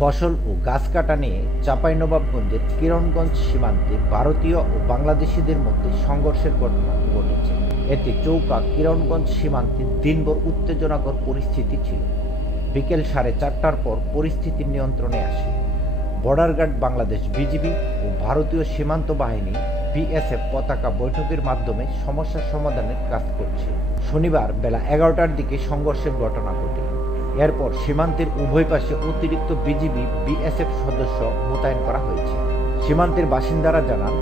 ফসল ও গাছ কাটা নিয়ে চাঁপাইনবাবগঞ্জের কিরণগঞ্জ সীমান্তে ভারতীয় ও বাংলাদেশিদের মধ্যে সংঘর্ষের ঘটনা ঘটেছে। এতে চৌকা কিরণগঞ্জ সীমান্তে দিনভর উত্তেজনাকর পরিস্থিতি ছিল। বিকেল 4:30টার পর পরিস্থিতি নিয়ন্ত্রণে আসে। বর্ডার গার্ড বাংলাদেশ বিজিবি ও ভারতীয় সীমান্ত বাহিনী বিএসএফ পতাকা বৈঠকের মাধ্যমে সমস্যার সমাধানের কাজ করছে। শনিবার বেলা 11টার দিকে সংঘর্ষের ঘটনা ঘটে। এরপর সীমান্তের উভয় পাশে অতিরিক্ত বিজিবি বিএসএফ সদস্য মোতায়েন করা হয়েছে। সীমান্তের বাসিন্দারা জানান,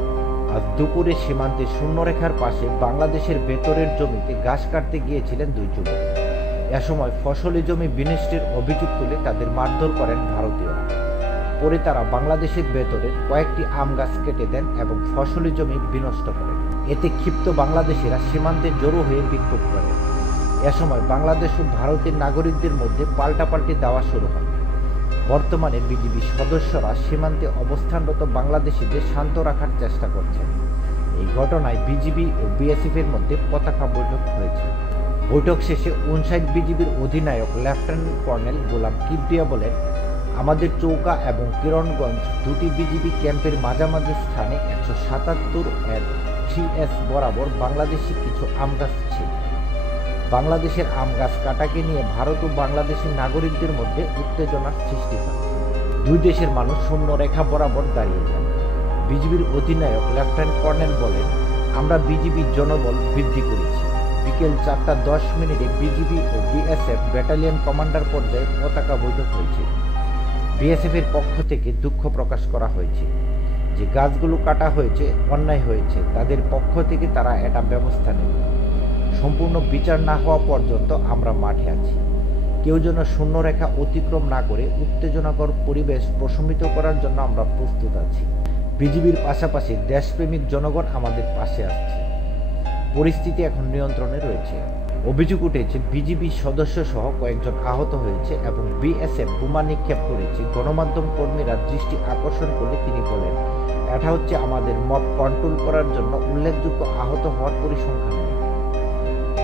আজ দুপুরে সীমান্তের শূন্যরেখার পাশে বাংলাদেশের ভেতরের জমিতে ঘাস কাটতে গিয়েছিলেন দুই যুবক। এ সময় ফসলি জমি বিনষ্টের অভিযোগ তুলে তাদের মারধর করেন ভারতীয়রা। পরে তারা বাংলাদেশের ভেতরের কয়েকটি আম গাছ কেটে দেন এবং ফসলি জমি বিনষ্ট করেন। এতে ক্ষিপ্ত বাংলাদেশিরা সীমান্তে জড়ো হয়ে বিক্ষোভ করেন। এ সময় বাংলাদেশ ও ভারতের নাগরিকদের মধ্যে পাল্টাপাল্টি দেওয়া শুরু হয়। বর্তমানে বিজিবি সদস্যরা সীমান্তে অবস্থানরত বাংলাদেশিদের শান্ত রাখার চেষ্টা করছেন। এই ঘটনায় বিজিবি ও বিএসএফের মধ্যে পতাকা বৈঠক হয়েছে। বৈঠক শেষে 59 বিজিবির অধিনায়ক লেফটেন্যান্ট কর্নেল গোলাম কিবরিয়া বলেন, আমাদের চৌকা এবং কিরণগঞ্জ দুটি বিজিবি ক্যাম্পের মাঝামাঝি স্থানে 177 এর 3S বরাবর বাংলাদেশি কিছু আম গাছ ছিল। বাংলাদেশের আম গাছ কাটাকে নিয়ে ভারত ও বাংলাদেশের নাগরিকদের মধ্যে উত্তেজনার সৃষ্টি হয়। দুই দেশের মানুষ শূন্য রেখা বরাবর দাঁড়িয়ে যান। বিজিবির অধিনায়ক লেফটেন্যান্ট কর্নেল বলেন, আমরা বিজিবির জনবল বৃদ্ধি করেছি। বিকেল 4:10 বিজিবি ও বিএসএফ ব্যাটালিয়ন কমান্ডার পর্যায়ে পতাকা বৈঠক হয়েছে। বিএসএফ এর পক্ষ থেকে দুঃখ প্রকাশ করা হয়েছে যে গাছগুলো কাটা হয়েছে, অন্যায় হয়েছে। তাদের পক্ষ থেকে তারা এটা ব্যবস্থা নেবে। সম্পূর্ণ বিচার না হওয়া পর্যন্ত আমরা মাঠে আছি। কেউ যেন শূন্যরেখা অতিক্রম না করে উত্তেজনাকর পরিবেশ প্রশমিত করার জন্য আমরা প্রস্তুত আছি। বিজিবির পাশাপাশি দেশপ্রেমিক জনগণ আমাদের পাশে আসছে। পরিস্থিতি এখন নিয়ন্ত্রণে রয়েছে। অভিযোগ উঠেছে বিজিবি সদস্য সহ কয়েকজন আহত হয়েছে এবং বিএসএফ বোমা নিক্ষেপ করেছে। গণমাধ্যম কর্মীরা দৃষ্টি আকর্ষণ করলে তিনি বলেন, এটা হচ্ছে আমাদের মব কন্ট্রোল করার জন্য। উল্লেখযোগ্য আহত হওয়ার পরিসংখ্যান নেই।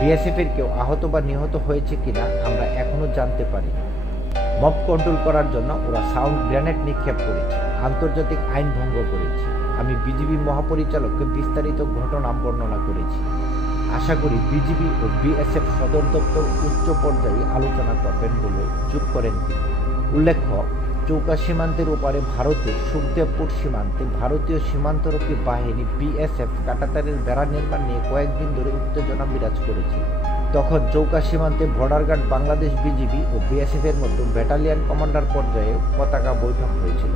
বিএসএফ এর কেউ আহত বা নিহত হয়েছে কিনা আমরা এখনো জানতে পারি। মব কন্ট্রোল করার জন্য ওরা সাউন্ড গ্রেনেড নিক্ষেপ করেছে, আন্তর্জাতিক আইন ভঙ্গ করেছে। আমি বিজিবি মহাপরিচালককে বিস্তারিত ঘটনা বর্ণনা করেছি। আশা করি বিজিবি ও বিএসএফ সদর দপ্তর উচ্চ পর্যায়ে আলোচনা করবেন বলে যোগ করেন তিনি। উল্লেখ্য, চৌকা সীমান্তের ওপারে ভারতের সুখদেবপুর সীমান্তে ভারতীয় সীমান্তরক্ষী বাহিনী বিএসএফ কাঁটাতারের বেড়া নির্মাণ নিয়ে কয়েকদিন ধরে উত্তেজনা বিরাজ করেছে। তখন চৌকা সীমান্তে বর্ডার গার্ড বাংলাদেশ বিজিবি ও বিএসএফ এর মধ্যে ব্যাটালিয়ন কমান্ডার পর্যায়ে পতাকা বৈঠক হয়েছিল।